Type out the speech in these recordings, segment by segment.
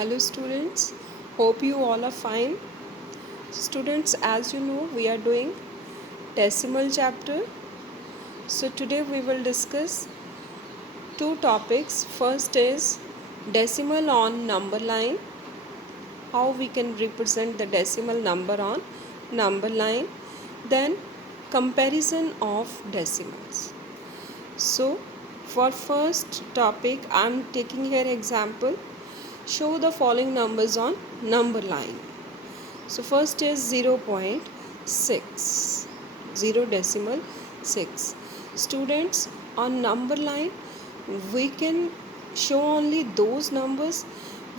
Hello students, hope you all are fine. Students, as you know, we are doing decimal chapter. So today we will discuss two topics. First is decimal on number line, how we can represent the decimal number on number line. Then comparison of decimals. So for first topic, I am taking here example. Show the following numbers on number line. So first is 0.6, 0 decimal 6. Students, on number line we can show only those numbers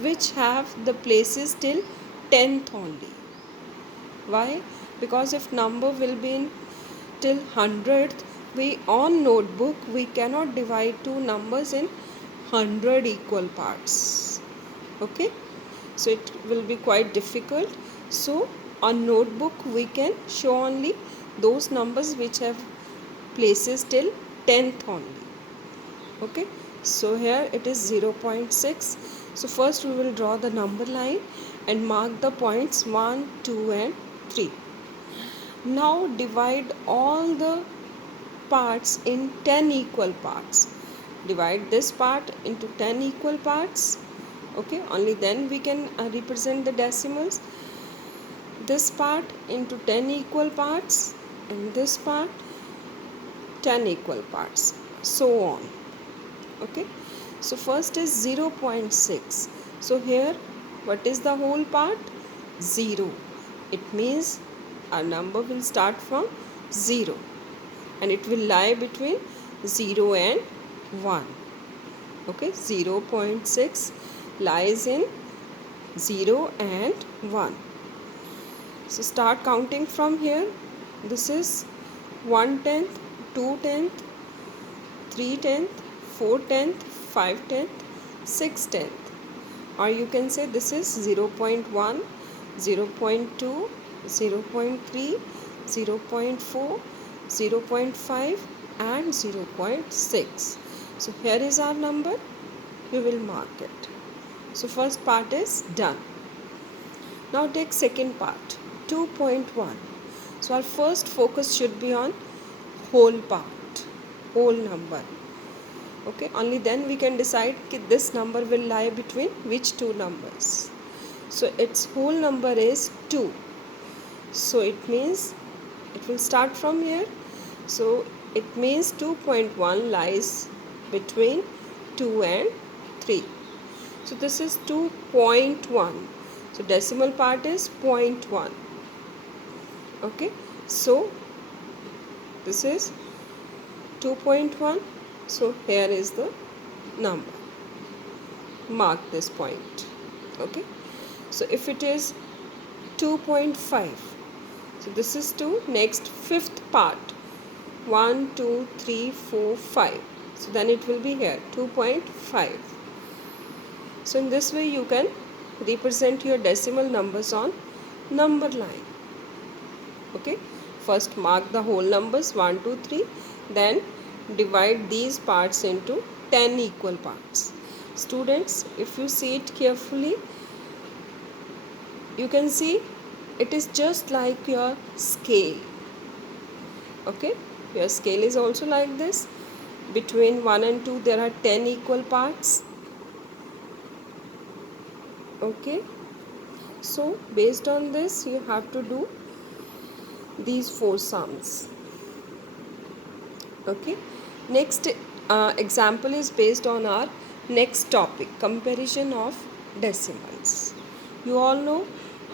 which have the places till 10th only. Why? Because if number will be in till 100th, we on notebook we cannot divide two numbers in 100 equal parts. Okay, so it will be quite difficult. So on notebook we can show only those numbers which have places till 10th only. Okay, so here it is 0.6. So first we will draw the number line and mark the points 1, 2 and 3. Now divide all the parts in 10 equal parts. Divide this part into 10 equal parts. Okay, only then we can represent the decimals. This part into 10 equal parts and this part 10 equal parts, so on. Okay, so first is 0.6. So here what is the whole part? 0. It means our number will start from 0 and it will lie between 0 and 1. Okay, 0.6 lies in 0 and 1. So start counting from here. This is 1/10, 2/10, 3/10, 4/10, 5/10, 6/10. Or you can say this is 0.1, 0.2, 0.3, 0.4, 0.5 and 0.6. So here is our number. We will mark it. So first part is done. Now take second part, 2.1. So our first focus should be on whole part, whole number. Okay, only then we can decide that this number will lie between which two numbers. So its whole number is 2. So it means it will start from here. So it means 2.1 lies between 2 and 3. So this is 2.1. So decimal part is 0.1. Okay, so this is 2.1. So here is the number. Mark this point. Okay, so if it is 2.5, so this is 2. Next, fifth part, 1, 2, 3, 4, 5. So then it will be here 2.5. So in this way you can represent your decimal numbers on number line. Okay, first mark the whole numbers 1, 2, 3, then divide these parts into 10 equal parts. Students, if you see it carefully, you can see it is just like your scale. Okay, your scale is also like this. Between 1 and 2 there are 10 equal parts. Okay, so based on this you have to do these 4 sums. Okay, next example is based on our next topic, comparison of decimals. You all know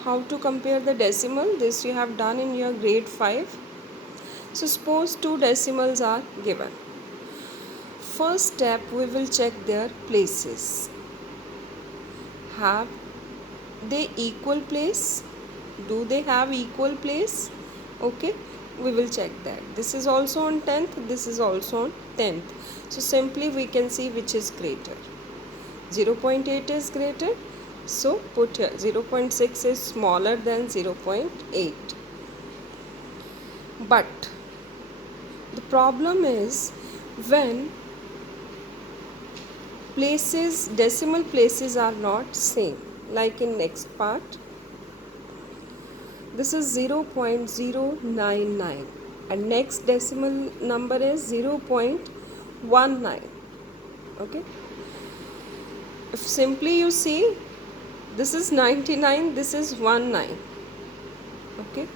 how to compare the decimal. This you have done in your grade 5. So suppose two decimals are given. First step, we will check their places. Have they equal place? Do they have equal place? Okay, we will check that. This is also on 10th, this is also on 10th. So simply we can see which is greater. 0.8 is greater, so put here 0.6 is smaller than 0.8. But the problem is when places, decimal places are not same. like in next part. This is 0.099 and next decimal number is 0.19. Okay, if simply you see, this is 99, this is 19. Okay,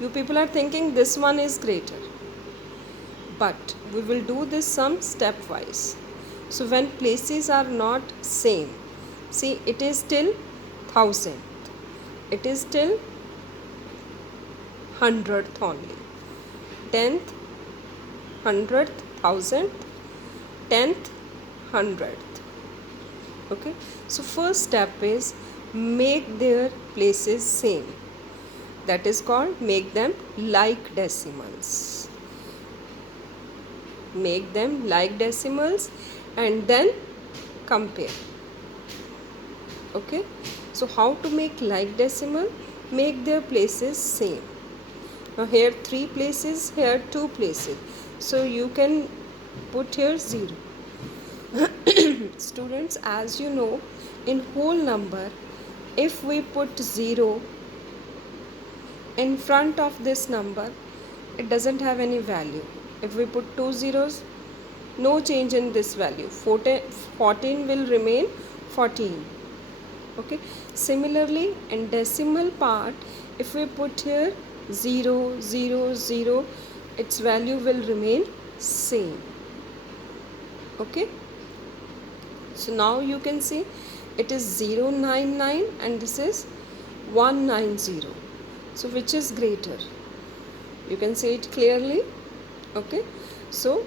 you people are thinking this one is greater, but we will do this sum stepwise. So when places are not same, see, it is still 1000, it is still 100th only, 10th, 100th, 1000th, 10th, 100th. Okay, so first step is make their places same. That is called make them like decimals. Make them like decimals and then compare. Okay, so how to make like decimal? Make their places same. Now here 3 places, here 2 places, so you can put here 0. Students, as you know, in whole number, if we put 0 in front of this number, it doesn't have any value. If we put 2 zeros, no change in this value. 14 will remain 14. Okay, similarly in decimal part, if we put here 0 0 0, its value will remain same. Okay, so now you can see it is 099 and this is 190. So which is greater? You can see it clearly. Okay, so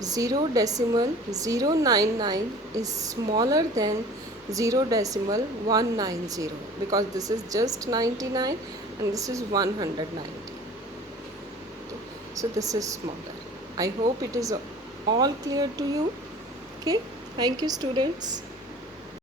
0.099 is smaller than 0.190 because this is just 99 and this is 190. So this is smaller. I hope it is all clear to you. Okay, thank you students.